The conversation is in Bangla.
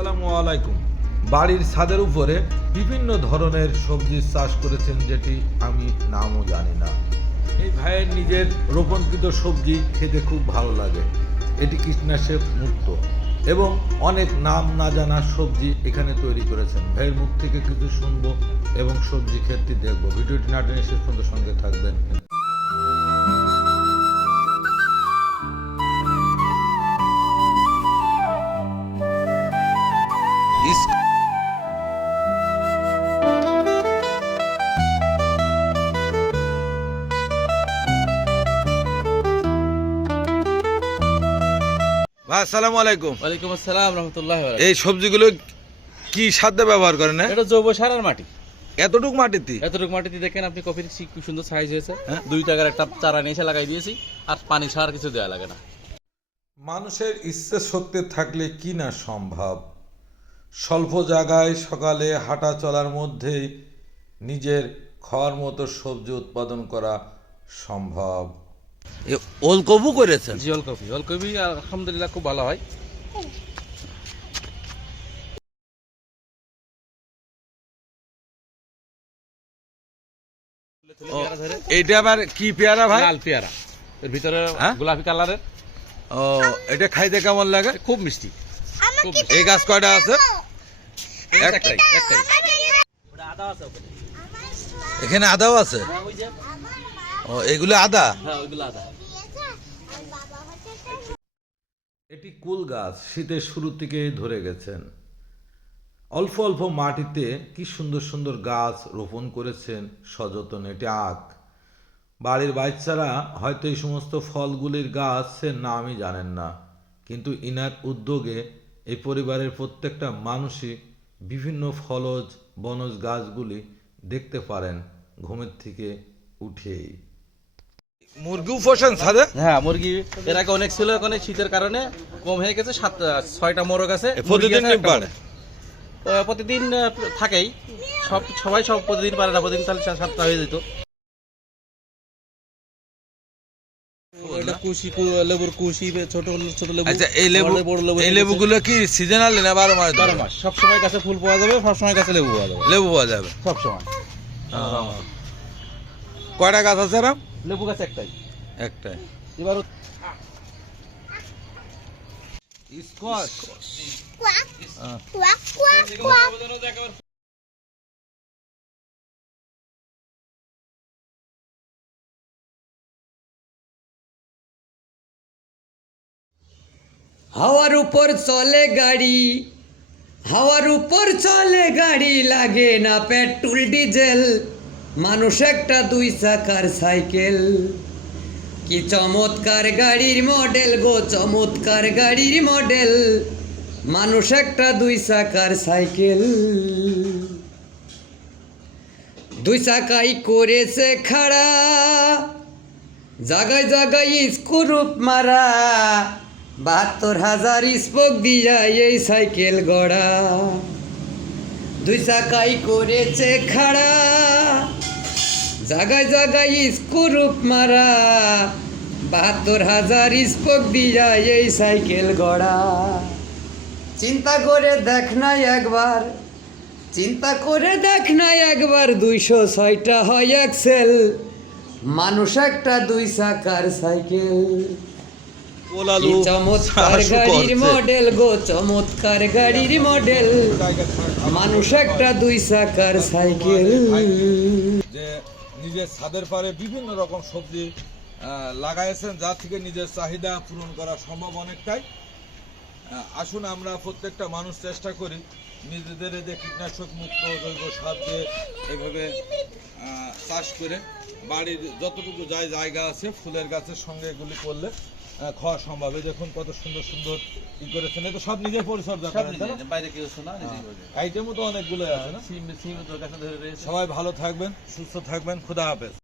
আসসালামু আলাইকুম। বাড়ির ছাদের উপরে বিভিন্ন ধরনের সবজির চাষ করেছেন যেটি আমি নামও জানি না। এই ভাইয়ের নিজের রোপণকৃত সবজি খেতে খুব ভালো লাগে। এটি কীটনাশক মুক্ত। এবং অনেক নাম না জানা সবজি এখানে তৈরি করেছেন। ভাইয়ের মুখ থেকে কিছু শুনব এবং সবজি ক্ষেত্রে দেখব। ভিডিওটি না টেনে শেষ পর্যন্ত সঙ্গে থাকবেন। আসসালামু আলাইকুম। ওয়ালাইকুম আসসালাম রহমতুল্লাহ এই সবজিগুলো কি সাধ্যে ব্যবহার করেন হ্যাঁ? এটা জৈব সার আর মাটি। এতটুক মাটিতে? এতটুকু মাটিতে দেখেন আপনি কপির কি সুন্দর সাইজ হয়েছে। হ্যাঁ। দুই টাকার একটা চারা নিয়ে এসে লাগাই দিয়েছি আর পানি ছাড়া কিছু দেওয়া লাগে না। মানুষের ইচ্ছে শক্তি থাকলে কি না সম্ভব? স্বল্প জায়গায় সকালে হাঁটা চলার মধ্যেই নিজের খাওয়ার মতো সবজি উৎপাদন করা সম্ভব। ওলকবু করেছেন? জি ওলকপি। ওলকপি আলহামদুলিল্লাহ খুব ভালো হয়। এইটা আবার কি পেয়ারা ভাই? লাল পেয়ারা। এর ভিতরে হ্যাঁ? গোলাপি কালারের। ও এটা খাইতে কেমন লাগে? খুব মিষ্টি। খুব মিষ্টি। এই গাছ কয়টা আছে? একটাই একটাই। এখানে আদাও আছে? ও এগুলো আদা? হ্যাঁ ওইগুলো আদা। এটি কুল গাছ শীতের শুরু থেকেই ধরে গেছেন। অল্প অল্প মাটিতে কি সুন্দর সুন্দর গাছ রোপণ করেছেন সযত্ন এটি আখ। বাড়ির বাচ্চারা হয়তো এই সমস্ত ফলগুলির গাছের নামই জানেন না কিন্তু ইনার উদ্যোগে এই পরিবারের প্রত্যেকটা মানুষই বিভিন্ন ফলজ বনজ গাছগুলি দেখতে পারেন ঘুমের থেকে উঠেই। মুরগিও পোষেন হ্যাঁ মুরগি এর আগে অনেক ছিল এখন শীতের কারণে কম হয়ে গেছে সাত ছয়টা মোরগ আছে। প্রতিদিন প্রতিদিন থাকেই। সব সবাই সব প্রতিদিন পারে না প্রতিদিন তাহলে সাতটা হয়ে যেত। এটা কুশি লেবুর কুশি ছোট ছোট লেবু। আচ্ছা এই লেবু বড় বড় লেবু এই লেবুগুলো কি সিজনাল না বারো মাস গেছে। ধরে? বারো মাস। সব সময় গাছে ফুল পাওয়া যাবে সব সময় গাছে লেবু পাওয়া যাবে। লেবু পাওয়া যাবে। সব সময় কয়টা গাছ আছে রাম? লেবু গাছ একটাই। একটাই। এবার স্কচ। হাওয়ার উপর চলে গাড়ি হাওয়ার উপর চলে গাড়ি লাগে না পেট্রোল ডিজেল। মানুষ একটা দুই চাকার সাইকেল। কি চমৎকার গাড়ির মডেল গো, চমৎকার গাড়ির মডেল। মানুষ একটা দুই চাকার সাইকেল। দুই চাকাই করেছে খাড়া, জাগায় জাগায় স্ক্রুপ মারা। বাহাত্তর হাজার স্পোক দিয়া এই সাইকেল গড়া। দুই চাকাই করেছে খাড়া। জাগায় জাগায় স্ক্রুপ মারা বাহাত্তর হাজার স্পোক দিয়া এই সাইকেল গড়া। চিন্তা করে দেখ না একবার চিন্তা করে দেখ না একবার দুইশো ছয়টা হয় এক্সেল মানুষ একটা দুই চাকার সাইকেল। চমৎকার গাড়ির মডেল গো চমৎকার গাড়ির মডেল মানুষ একটা দুই চাকার সাইকেল। যে নিজের ছাদের পারে বিভিন্ন রকম সবজি লাগাইছেন যা থেকে নিজের চাহিদা পূরণ করা সম্ভব অনেকটাই। আসুন আমরা প্রত্যেকটা মানুষ চেষ্টা করি নিজেদের যে কীটনাশক মুক্ত জৈব সার দিয়ে এভাবে চাষ করে বাড়ির যতটুকু যায় জায়গা আছে ফুলের গাছের সঙ্গে এগুলি করলে খাওয়া সম্ভব। এই দেখুন কত সুন্দর সুন্দর ই করেছেন। এ তো সব নিজের পরিচর্যা করেন? বাইরে কেউ শোনা আইটেমও তো অনেকগুলো আছে না? কাছে সবাই ভালো থাকবেন সুস্থ থাকবেন খুদা হাফেজ।